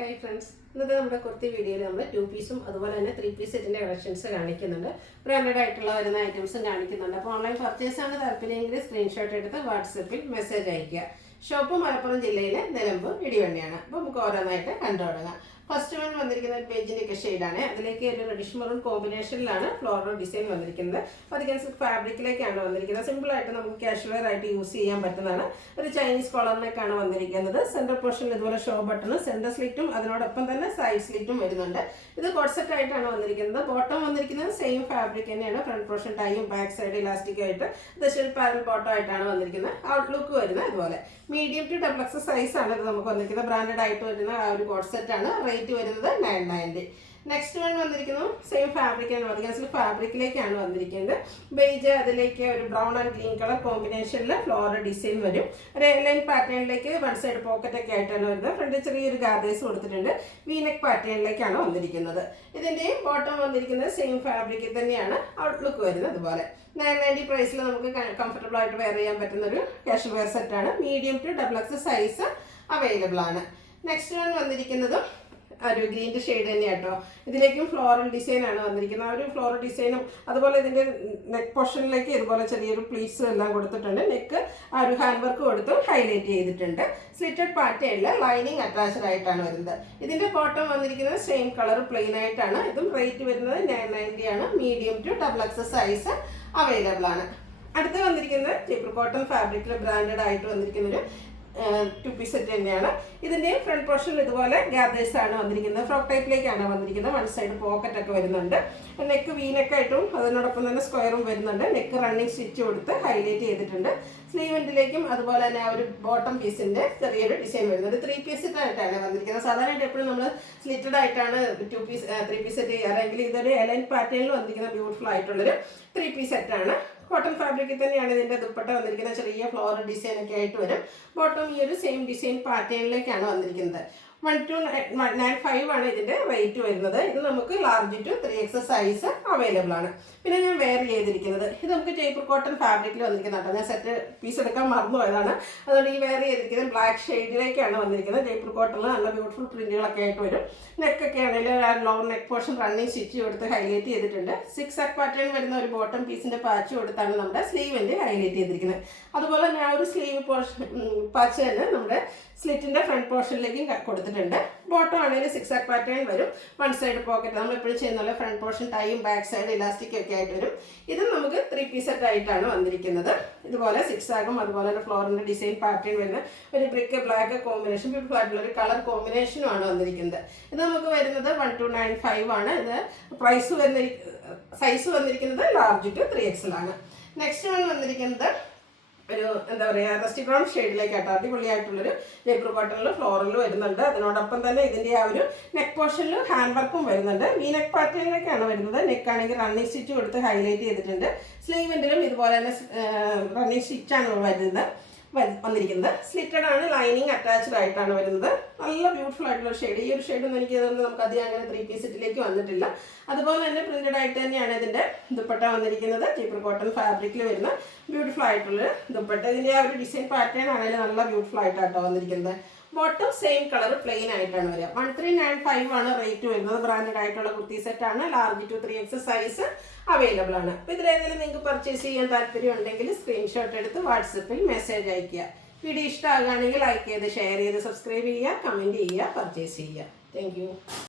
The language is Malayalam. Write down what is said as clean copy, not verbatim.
Hi friends, ഇന്നത്തെ നമ്മുടെ കുർത്തി വീഡിയോയിൽ നമ്മൾ 2 പീസും അതുപോലെ തന്നെ 3 പീസ് സെറ്റിന്റെ കളക്ഷൻസ് കാണിക്കുന്നുണ്ട്. ബ്രാൻഡഡ് ആയിട്ടുള്ള വരുന്ന ഐറ്റംസും കാണിക്കുന്നുണ്ട്. അപ്പോൾ ഓൺലൈൻ പർച്ചേസ് ആണ് താല്പര്യമെങ്കിൽ സ്ക്രീൻഷോട്ട് എടുത്ത് വാട്സാപ്പിൽ മെസ്സേജ് അയയ്ക്കുക. ഷോപ്പ് മലപ്പുറം ജില്ലയിലെ നിലമ്പൂർ ഇടിവണ്ണിയാണ്. അപ്പോൾ നമുക്ക് ഓരോന്നായിട്ട് കണ്ടു തുടങ്ങാം. ഫസ്റ്റ് വൺ വന്നിരിക്കുന്ന ഒരു പേജിന്റെ ഒക്കെ ഷെയ്ഡാണ്. അതിലേക്ക് ഒരു റെഡിഷ് മെറൂൺ കോമ്പിനേഷനിലാണ് ഫ്ലോറൽ ഡിസൈൻ വന്നിരിക്കുന്നത്. അധികം ഫാബ്രിക്കിലേക്കാണ് വന്നിരിക്കുന്നത്. സിമ്പിൾ ആയിട്ട് നമുക്ക് കാഷ്വൽ ആയിട്ട് യൂസ് ചെയ്യാൻ പറ്റുന്നതാണ്. ഒരു ചൈനീസ് കോളറിലേക്കാണ് വന്നിരിക്കുന്നത്. സെന്റർ പോർഷനിൽ ഇതുപോലെ ഷോ ബട്ടണും സെന്റർ സ്ലിറ്റും അതിനോടൊപ്പം തന്നെ സൈഡ് സ്ലിറ്റും വരുന്നുണ്ട്. ഇത് കോഡ്സെറ്റ് ആയിട്ടാണ് വന്നിരിക്കുന്നത്. ബോട്ടം വന്നിരിക്കുന്നത് സെയിം ഫാബ്രിക് തന്നെയാണ്. ഫ്രണ്ട് പോർഷൻ ടൈയും ബാക്ക് സൈഡ് ഇലാസ്റ്റിക് ആയിട്ട് ഇത് പാരൽ ബോട്ടം ആയിട്ടാണ് വന്നിരിക്കുന്നത്. ഔട്ട്ലുക്ക് വരുന്നത് ഇതുപോലെ medium to double X size ആണ് ഇത് നമുക്ക് വന്നിരിക്കുന്നത്. ബ്രാൻഡഡ് ആയിട്ട് വരുന്ന ആ ഒരു കോഡ്സെറ്റ് ആണ്. റേറ്റ് വരുന്നത് 990. നെക്സ്റ്റ് വൺ വന്നിരിക്കുന്നു സെയിം ഫാബ്രിക്കാണ് വന്നിരിക്കുന്നത്. ഫാബ്രിക്കിലേക്കാണ് വന്നിരിക്കുന്നത്. ബേജ് അതിലേക്ക് ഒരു ബ്രൗൺ ആൻഡ് ഗ്രീൻ കളർ കോമ്പിനേഷനിൽ ഫ്ലോറൽ ഡിസൈൻ വരും. ഒരു എയർലൈൻ പാറ്റേണിലേക്ക് വൺ സൈഡ് പോക്കറ്റ് ഒക്കെ ആയിട്ടാണ് വരുന്നത്. ഫ്രണ്ട് ചെറിയൊരു ഗാദേഴ്സ് കൊടുത്തിട്ടുണ്ട്. വീനെക്ക് പാറ്റേണിലേക്കാണ് വന്നിരിക്കുന്നത്. ഇതിൻ്റെയും ബോട്ടം വന്നിരിക്കുന്നത് സെയിം ഫാബ്രിക്കിൽ തന്നെയാണ്. ഔട്ട്ലുക്ക് വരുന്നത് അതുപോലെ 990 പ്രൈസിൽ നമുക്ക് കംഫർട്ടബിൾ ആയിട്ട് വെയർ ചെയ്യാൻ പറ്റുന്ന ഒരു കാഷ്വൽ വെയർ സെറ്റാണ്. Medium to double X size available ആണ്. നെക്സ്റ്റ് വൺ വന്നിരിക്കുന്നതും ഒരു ഗ്രീൻ്റെ ഷെയ്ഡ് തന്നെയാണ് കേട്ടോ. ഇതിലേക്കും ഫ്ലോറൽ ഡിസൈൻ ആണ് വന്നിരിക്കുന്നത്. ആ ഒരു ഫ്ലോറൽ ഡിസൈനും അതുപോലെ ഇതിൻ്റെ നെക്ക് പോർഷനിലേക്ക് ഇതുപോലെ ചെറിയൊരു പ്ലീറ്റ്സ് എല്ലാം കൊടുത്തിട്ടുണ്ട്. നെക്ക് ആ ഒരു ഹാൻഡ് വർക്ക് കൊടുത്ത് ഹൈലൈറ്റ് ചെയ്തിട്ടുണ്ട്. സ്ലിറ്റഡ് പാറ്റേണിൽ ലൈനിങ് അറ്റാച്ച്ഡ് ആയിട്ടാണ് വരുന്നത്. ഇതിൻ്റെ ബോട്ടം വന്നിരിക്കുന്നത് സെയിം കളർ പ്ലെയിൻ ആയിട്ടാണ്. ഇതും റേറ്റ് വരുന്നത് 990 ആണ്. Medium to double X size available ആണ്. അടുത്ത് വന്നിരിക്കുന്നത് ജയ്പൂർ കോട്ടൺ ഫാബ്രിക്കിൽ ബ്രാൻഡഡ് ആയിട്ട് വന്നിരിക്കുന്നൊരു 2 പീസ് സെറ്റ് തന്നെയാണ്. ഇതിൻ്റെ ഫ്രണ്ട് പോർഷനിൽ ഇതുപോലെ ഗാദേഴ്സ് ആണ് വന്നിരിക്കുന്നത്. ഫ്രോക്ക് ടൈപ്പിലേക്കാണ് വന്നിരിക്കുന്നത്. വൺ സൈഡ് പോക്കറ്റ് ഒക്കെ വരുന്നുണ്ട്. നെക്ക് വീനെക്കായിട്ടും അതിനോടൊപ്പം തന്നെ സ്ക്വയറും വരുന്നുണ്ട്. നെക്ക് റണ്ണിങ് സ്റ്റിച്ച് കൊടുത്ത് ഹൈലൈറ്റ് ചെയ്തിട്ടുണ്ട്. സ്ലീവെൻറ്റിലേക്കും അതുപോലെ തന്നെ ആ ഒരു ബോട്ടം പീസിൻ്റെ ചെറിയൊരു ഡിസൈൻ വരുന്നത്. 3 പീസ് സെറ്റ് ആയിട്ടാണ് വന്നിരിക്കുന്നത്. സാധാരണയായിട്ട് എപ്പോഴും നമ്മൾ സ്ലിറ്റഡ് ആയിട്ടാണ് 3 പീസ് സെറ്റ് ചെയ്യാറെങ്കിൽ ഇതൊരു എലൈൻ പാറ്റേണിൽ വന്നിരിക്കുന്ന ബ്യൂട്ടിഫുൾ ആയിട്ടുള്ളൊരു 3 പീസ് സെറ്റാണ്. കോട്ടൺ ഫാബ്രിക്കിൽ തന്നെയാണ് ഇതിൻ്റെ ദുപ്പട്ട വന്നിരിക്കുന്നത്. ചെറിയ ഫ്ലോറൽ ഡിസൈൻ ഒക്കെ ആയിട്ട് വരും. ബോട്ടം ഈ ഒരു സെയിം ഡിസൈൻ പാറ്റേണിലേക്കാണ് വന്നിരിക്കുന്നത്. 1295 ആണ് ഇതിൻ്റെ റേറ്റ് വരുന്നത്. ഇത് നമുക്ക് large to 3X size available ആണ്. പിന്നെ ഞാൻ വെയർ ചെയ്തിരിക്കുന്നത് ഇത് നമുക്ക് ജയ്പൂർ കോട്ടൺ ഫാബ്രിക്കിൽ വന്നിരിക്കുന്നത്. ഞാൻ സെറ്റ് പീസ് എടുക്കാൻ മറന്നുപോയതാണ്. അതുകൊണ്ട് ഈ വെയർ ചെയ്തിരിക്കുന്നത് ബ്ലാക്ക് ഷെയ്ഡിലേക്കാണ് വന്നിരിക്കുന്നത്. ജയ്പൂർ കോട്ടണിൽ നല്ല ബ്യൂട്ടിഫുൾ പ്രിന്റുകളൊക്കെ ആയിട്ട് വരും. നെക്കൊക്കെ ആണെങ്കിൽ long neck portion running stitch കൊടുത്ത് ഹൈലൈറ്റ് ചെയ്തിട്ടുണ്ട്. 6 ആക്ക് പാറ്റേൺ വരുന്ന ഒരു ബോട്ടം പീസിൻ്റെ പാച്ച് കൊടുത്താണ് നമ്മുടെ സ്ലീവിൻ്റെ ഹൈലൈറ്റ് ചെയ്തിരിക്കുന്നത്. അതുപോലെ തന്നെ ആ ഒരു സ്ലീവ് പോർഷൻ പാച്ച് തന്നെ നമ്മുടെ സ്ലിറ്റിൻ്റെ ഫ്രണ്ട് പോർഷനിലേക്കും കൊടുത്തിട്ടുണ്ട്. ബോട്ടം ആണെങ്കിൽ 6 ആക്ക് പാറ്റേൺ വരും. വൺ സൈഡ് പോക്കറ്റ് നമ്മൾ എപ്പോഴും ചെയ്യുന്ന പോലെ ഫ്രണ്ട് പോർഷൻ ടൈയും ബാക്ക് സൈഡ് ഇലാസ്റ്റിക് ഒക്കെ ആയിട്ട് വരും. ഇത് നമുക്ക് 3 പീസ് സെറ്റ് ആയിട്ടാണ് വന്നിരിക്കുന്നത്. ഇതുപോലെ 6 ആക്കും അതുപോലെ തന്നെ ഫ്ലോറിൻ്റെ ഡിസൈൻ പാറ്റേൺ വരുന്ന ഒരു ബ്രിക്ക് ബ്ലാക്ക് കോമ്പിനേഷൻ ബ്യൂട്ടിഫുൾ ആയിട്ടുള്ള ഒരു കളർ കോമ്പിനേഷനും ആണ് വന്നിരിക്കുന്നത്. ഇത് നമുക്ക് വരുന്നത് 1295 ആണ്. ഇത് സൈസ് വന്നിരിക്കുന്നത് ലാർജ് ടു 3X ആണ്. നെക്സ്റ്റ് വൺ വന്നിരിക്കുന്നത് ഒരു എന്താ പറയുക റസ്റ്റി ബ്രൗൺ ഷെയ്ഡിലേക്കാട്ടോ. അടിപൊളിയായിട്ടുള്ളൊരു ജയ്പൂർ കോട്ടണിൽ ഫ്ലോറൽ വരുന്നുണ്ട്. അതിനോടൊപ്പം തന്നെ ഇതിൻ്റെ ആ ഒരു നെക്ക് പോർഷനിൽ ഹാൻഡ് വർക്കും വരുന്നുണ്ട്. വി നെക്ക് പാറ്റേണിലേക്കാണ് വരുന്നത്. നെക്കാണെങ്കിൽ റണ്ണിങ് സ്റ്റിച്ച് കൊടുത്ത് ഹൈലൈറ്റ് ചെയ്തിട്ടുണ്ട്. സ്ലീവെൻറ്റിലും ഇതുപോലെ തന്നെ റണ്ണിങ് സ്റ്റിച്ചാണ് വന്നിരിക്കുന്നത്. സ്ലിറ്റഡ് ആണ്. ലൈനിങ് അറ്റാച്ച്ഡ് ആയിട്ടാണ് വരുന്നത്. നല്ല ബ്യൂട്ടിഫുൾ ആയിട്ടുള്ള ഷെയ്ഡ്. ഈ ഒരു ഷെയ്ഡൊന്നും എനിക്ക് തോന്നുന്നു നമുക്ക് അധികം അങ്ങനെ 3 പീസ് സെറ്റിലേക്ക് വന്നിട്ടില്ല. അതുപോലെ തന്നെ പ്രിന്റഡ് ആയിട്ട് തന്നെയാണ് ഇതിൻ്റെ ദുപ്പട്ട വന്നിരിക്കുന്നത്. ജയ്പൂർ കോട്ടൺ ഫാബ്രിക്കിൽ വരുന്ന ബ്യൂട്ടിഫുൾ ആയിട്ടുള്ള ദുപ്പട്ട. ഇതിൻ്റെ ആ ഒരു ഡിസൈൻ പാറ്റേൺ ആണെങ്കിലും നല്ല ബ്യൂട്ടിഫുൾ ആയിട്ടാട്ടോ വന്നിരിക്കുന്നത്. ബോട്ടം സെയിം കളർ പ്ലെയിൻ ആയിട്ടാണ് വരിക. 1395 ആണ് റേറ്റ് വരുന്നത്. ബ്രാൻഡഡ് ആയിട്ടുള്ള കുർത്തി സെറ്റാണ്. Large to 3X size available ആണ്. അപ്പോൾ ഇതിലേതെങ്കിലും നിങ്ങൾക്ക് പർച്ചേസ് ചെയ്യാൻ താല്പര്യം ഉണ്ടെങ്കിൽ സ്ക്രീൻഷോട്ട് എടുത്ത് വാട്സപ്പിൽ മെസ്സേജ് അയയ്ക്കുക. വീഡിയോ ഇഷ്ടമാകുകയാണെങ്കിൽ ലൈക്ക് ചെയ്ത് ഷെയർ ചെയ്ത് സബ്സ്ക്രൈബ് ചെയ്യുക, കമൻറ്റ് ചെയ്യുക, പർച്ചേസ് ചെയ്യുക. താങ്ക്